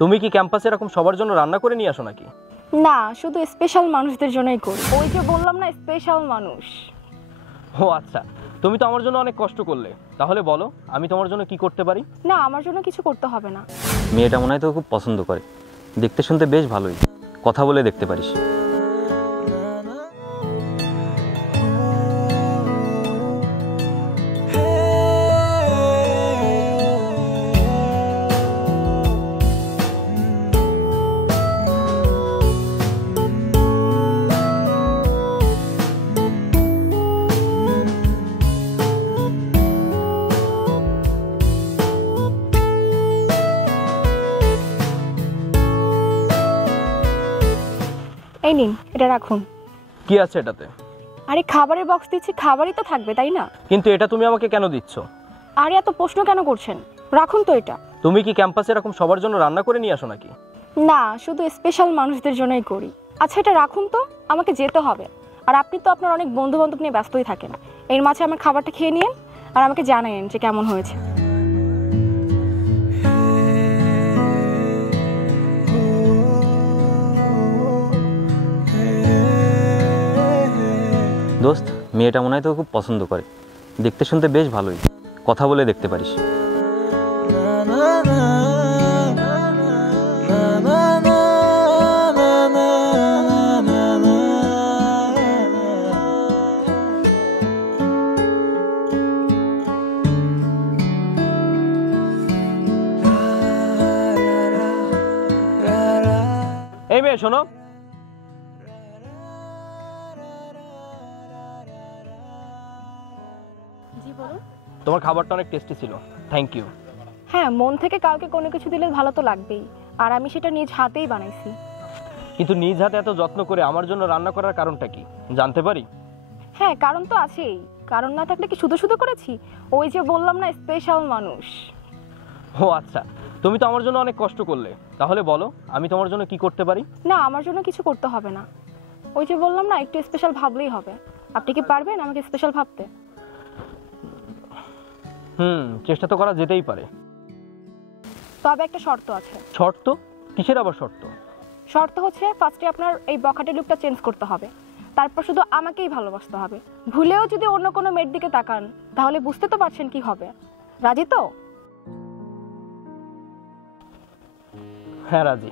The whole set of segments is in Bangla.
তুমি কি ক্যাম্পাসে এরকম সবার জন্য রান্না করে নিয়ে আসো নাকি? না, শুধু স্পেশাল মানুষদের জন্যই করি। ওই যে বললাম না, স্পেশাল মানুষ। ও আচ্ছা, তুমি তো আমার জন্য অনেক কষ্ট করলে, তাহলে বলো আমি তোমার জন্য কি করতে পারি? না, আমার জন্য কিছু করতে হবে না। মেয়েটা মনে হয় তোকে খুব পছন্দ করে, দেখতে শুনতে বেশ ভালোই, কথা বলে দেখতে পারিস। এই নিন, এটা রাখুন। কি আছে এটাতে? আরে খাবারের বক্স দিচ্ছি, খাবারই তো থাকবে তাই না? কিন্তু এটা তুমি আমাকে কেন দিচ্ছ? আরে এত প্রশ্ন কেন করছেন? রাখুন তো এটা। তুমি কি ক্যাম্পাসে এরকম সবার জন্য রান্না করে নিয়ে আসো নাকি? না, শুধু স্পেশাল মানুষদের জন্যই করি। আচ্ছা, এটা রাখুন তো, আমাকে যেতে হবে। আর আপনি তো আপনার অনেক বন্ধু বান্ধব নিয়ে ব্যস্তই থাকেন। এর মাঝে আমার খাবারটা খেয়ে নিন আর আমাকে জানাবেন যে কেমন হয়েছে। দোস্ত, মেয়েটা মনে হয় তোকে খুব পছন্দ করে, দেখতে শুনতে বেশ ভালোই, কথা বলে দেখতে পারিস। এই মেয়ে শোনো, জি বলুন। তোমার খাবারটা অনেক টেস্টি ছিল, থ্যাংক ইউ। হ্যাঁ, মন থেকে কাউকে কোনো কিছু দিলে ভালো তো লাগবেই, আর আমি সেটা নিজ হাতেই বানাইছি। কিন্তু নিজ হাতে এত যত্ন করে আমার জন্য রান্না করার কারণটা কি জানতে পারি? হ্যাঁ, কারণ তো আছেই। কারণ না থাকলে কি শুধু শুধু করেছি? ওই যে বললাম না, স্পেশাল মানুষ। ও আচ্ছা, তুমি তো আমার জন্য অনেক কষ্ট করলে, তাহলে বলো আমি তোমার জন্য কি করতে পারি? না, আমার জন্য কিছু করতে হবে না। ওই যে বললাম না, একটু স্পেশাল ভাবলেই হবে। আপনি কি পারবেন আমাকে স্পেশাল ভাবতে? চেষ্টা তো করা যেতেই পারে। তবে একটা শর্ত আছে। শর্ত? কিসের আবার শর্ত? শর্ত হচ্ছে, ফার্স্টে আপনার এই বখাটে লুকটা চেঞ্জ করতে হবে, তারপর শুধু আমাকেই ভালোবাসতে হবে। ভুলেও যদি অন্য কোনো মেয়ের দিকে তাকান, তাহলে বুঝতে তো পারছেন কি হবে। রাজি তো? হ্যাঁ রাজি।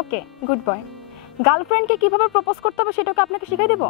ওকে, গুড বয়। গার্লফ্রেন্ডকে কিভাবে প্রপোজ করতে হবে সেটাকে আপনাকে শিখিয়ে দেবো।